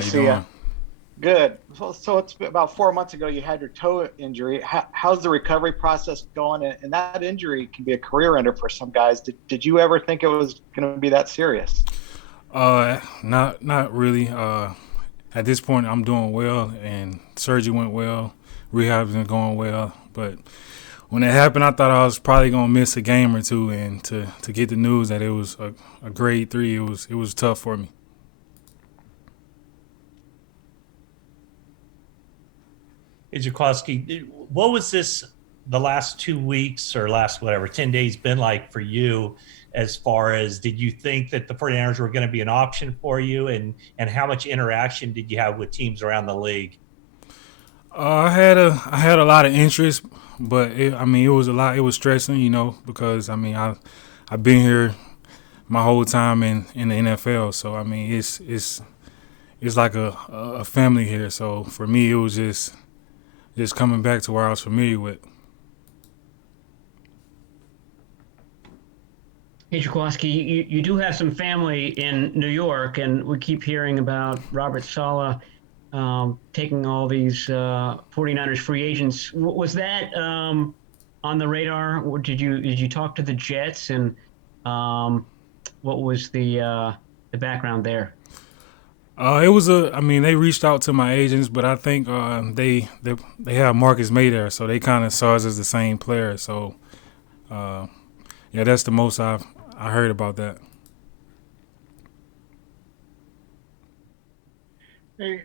to you see you. doing? Good. So it's about 4 months ago you had your toe injury. How's the recovery process going? And that injury can be a career ender for some guys. Did you ever think it was going to be that serious? Not really. At this point, I'm doing well, and surgery went well. Rehab's been going well, but when it happened, I thought I was probably gonna miss a game or two, and to get the news that it was a grade three, it was tough for me. Hey, Jaquiski, what was the last 2 weeks or last whatever 10 days been like for you? As far as, did you think that the 49ers were going to be an option for you, and how much interaction did you have with teams around the league? I had a lot of interest, but it was a lot. It was stressing, because I've been here my whole time in the NFL, so it's like a family here. So for me, it was just coming back to where I was familiar with. Hey, Jaquiski, you do have some family in New York, and we keep hearing about Robert Saleh taking all these 49ers free agents. Was that on the radar? Or did you talk to the Jets, and um, what was the background there? It was they reached out to my agents, but I think they have Marcus May there, so they kind of saw us as the same player. So, uh, yeah, that's the most I heard about that. Hey,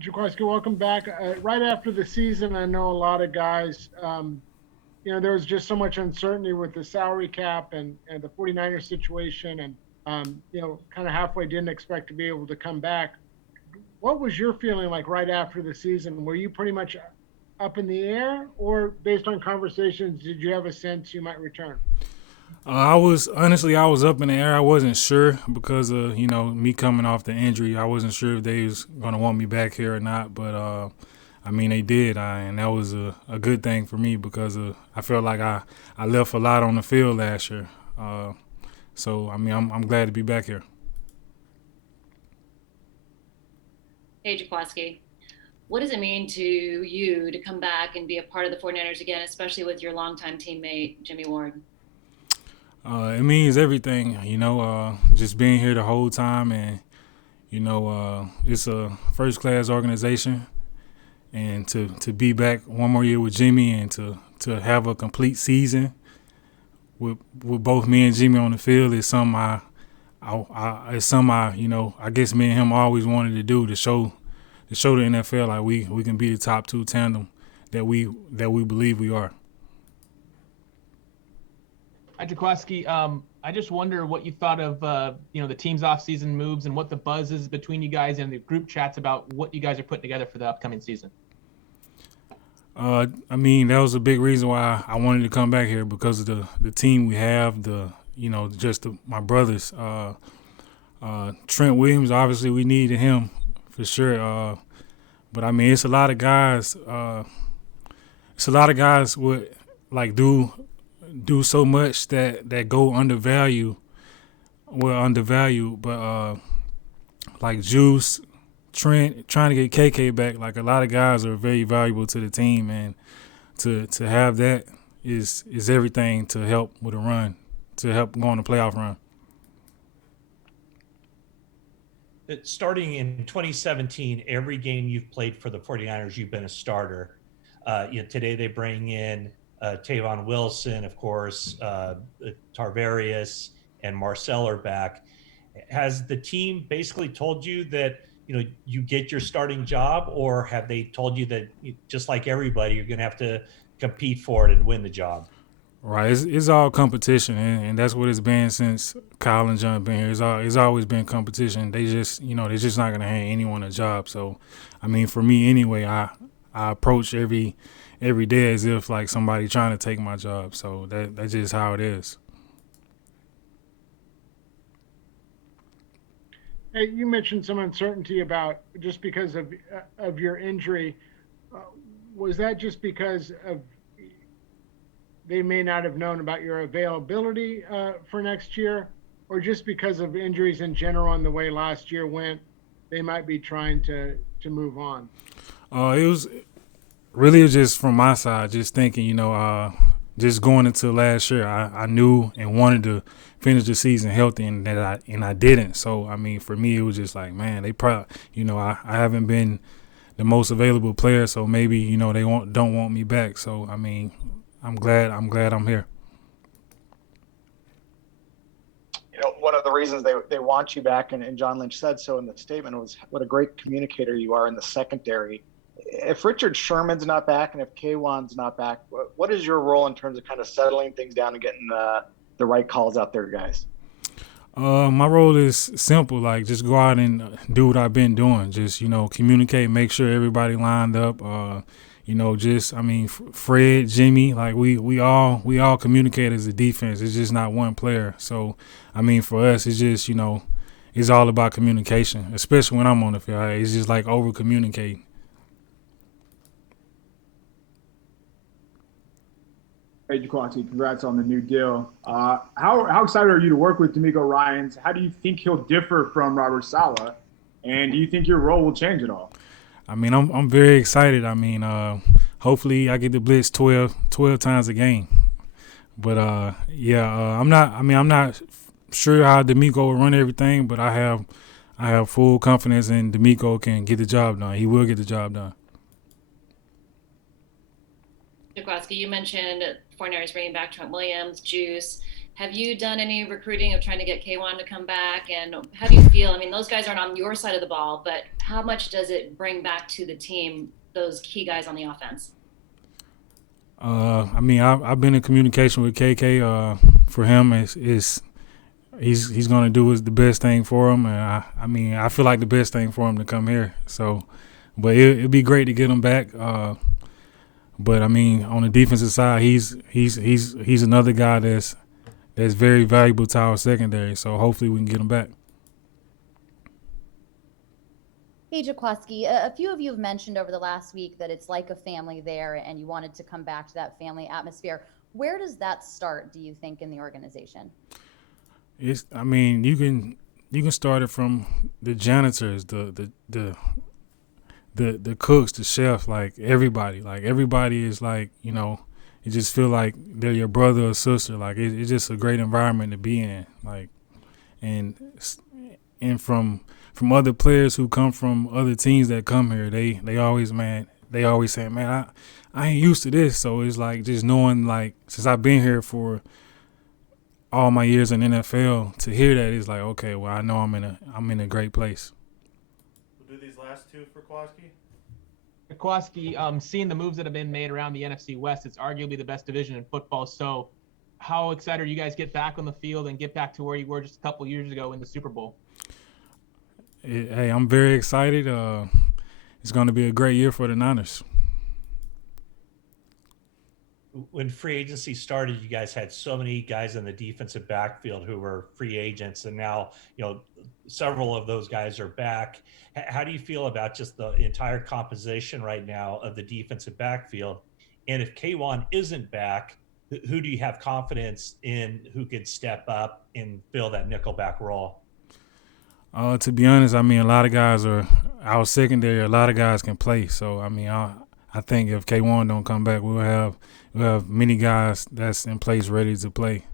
Jaquiski, welcome back. Right after the season, I know a lot of guys, there was just so much uncertainty with the salary cap and the 49ers situation, and, kind of halfway didn't expect to be able to come back. What was your feeling like right after the season? Were you pretty much up in the air, or based on conversations, did you have a sense you might return? I was up in the air. I wasn't sure because of me coming off the injury. I wasn't sure if they was gonna want me back here or not. But they did, and that was a good thing for me because I felt like I left a lot on the field last year. So I'm glad to be back here. Hey, Jaquiski. What does it mean to you to come back and be a part of the 49ers again, especially with your longtime teammate, Jimmy Ward? It means everything, just being here the whole time, and it's a first class organization, and to be back one more year with Jimmy and to have a complete season with both me and Jimmy on the field is something I guess me and him always wanted to do, to show the NFL like we can be the top two tandem that we believe we are. Jaquiski, I just wonder what you thought of the team's off-season moves and what the buzz is between you guys and the group chats about what you guys are putting together for the upcoming season. That was a big reason why I wanted to come back here because of the team we have, my brothers. Trent Williams, obviously we needed him for sure. But it's a lot of guys. It's a lot of guys would like do so much that go undervalued. Well, undervalued, but like Juice, Trent, trying to get KK back. Like a lot of guys are very valuable to the team, and to have that is everything to help with a run, to help go on a playoff run. Starting in 2017, every game you've played for the 49ers, you've been a starter. Today they bring in Tavon Wilson, of course, Tarvarius, and Marcel are back. Has the team basically told you that you get your starting job, or have they told you that just like everybody, you're going to have to compete for it and win the job? Right, it's all competition, and that's what it's been since Kyle and John been here. It's always been competition. They're just not gonna hand anyone a job. So, for me anyway, I approach every day as if like somebody trying to take my job. So that's just how it is. Hey, you mentioned some uncertainty about just because of your injury. Uh, was that just because of they may not have known about your availability for next year, or just because of injuries in general and the way last year went? they might be trying to move on? It was just from my side, just thinking, just going into last year, I knew and wanted to finish the season healthy, and I didn't. So I mean, for me, it was just like, man, they probably, I haven't been the most available player, so maybe they don't want me back. So I mean, I'm glad I'm here. One of the reasons they want you back, and John Lynch said so in the statement, was what a great communicator you are in the secondary. If Richard Sherman's not back and if K-Juan's not back, what is your role in terms of kind of settling things down and getting the right calls out there, guys? My role is simple, like just go out and do what I've been doing. Just, communicate, make sure everybody lined up. Fred, Jimmy, like we all communicate as a defense. It's just not one player. So, I mean, for us, it's just, it's all about communication, especially when I'm on the field. It's just like over communicating. Hey, Jaquiski, congrats on the new deal. How excited are you to work with D'Amico Ryans? How do you think he'll differ from Robert Saleh? And do you think your role will change at all? I mean, I'm very excited. I mean, hopefully I get to blitz 12 times a game. But I'm not sure how D'Amico will run everything, but I have full confidence in D'Amico can get the job done. He will get the job done. Jaquiski, you mentioned 49ers bringing back Trent Williams, Juice. Have you done any recruiting of trying to get K-Juan to come back? And how do you feel? I mean, those guys aren't on your side of the ball, but how much does it bring back to the team, those key guys on the offense? I've been in communication with KK. For him, he's going to do the best thing for him, and I feel like the best thing for him to come here. So, but it'd be great to get him back. But I mean, on the defensive side, he's another guy that's very valuable to our secondary. So hopefully we can get him back. Hey, Jaquiski, a few of you have mentioned over the last week that it's like a family there and you wanted to come back to that family atmosphere. Where does that start, do you think, in the organization? You can start it from the janitors, the cooks, the chef, like everybody. Like everybody is like, you just feel like they're your brother or sister. Like it's just a great environment to be in. Like, and from other players who come from other teams that come here, they always say, man, I ain't used to this. So it's like just knowing, like, since I've been here for all my years in NFL, to hear that is like, okay, well, I know I'm in a great place. We'll do these last two for Jaquiski. Jaquiski, seeing the moves that have been made around the NFC West, it's arguably the best division in football. So how excited are you guys get back on the field and get back to where you were just a couple years ago in the Super Bowl? Hey, I'm very excited. It's going to be a great year for the Niners. When free agency started, you guys had so many guys in the defensive backfield who were free agents, and now several of those guys are back. How do you feel about just the entire composition right now of the defensive backfield? And if K-Juan isn't back, who do you have confidence in who could step up and fill that nickelback role? To be honest, a lot of guys are our secondary. A lot of guys can play. So I think if K-Juan don't come back, we'll have many guys that's in place ready to play.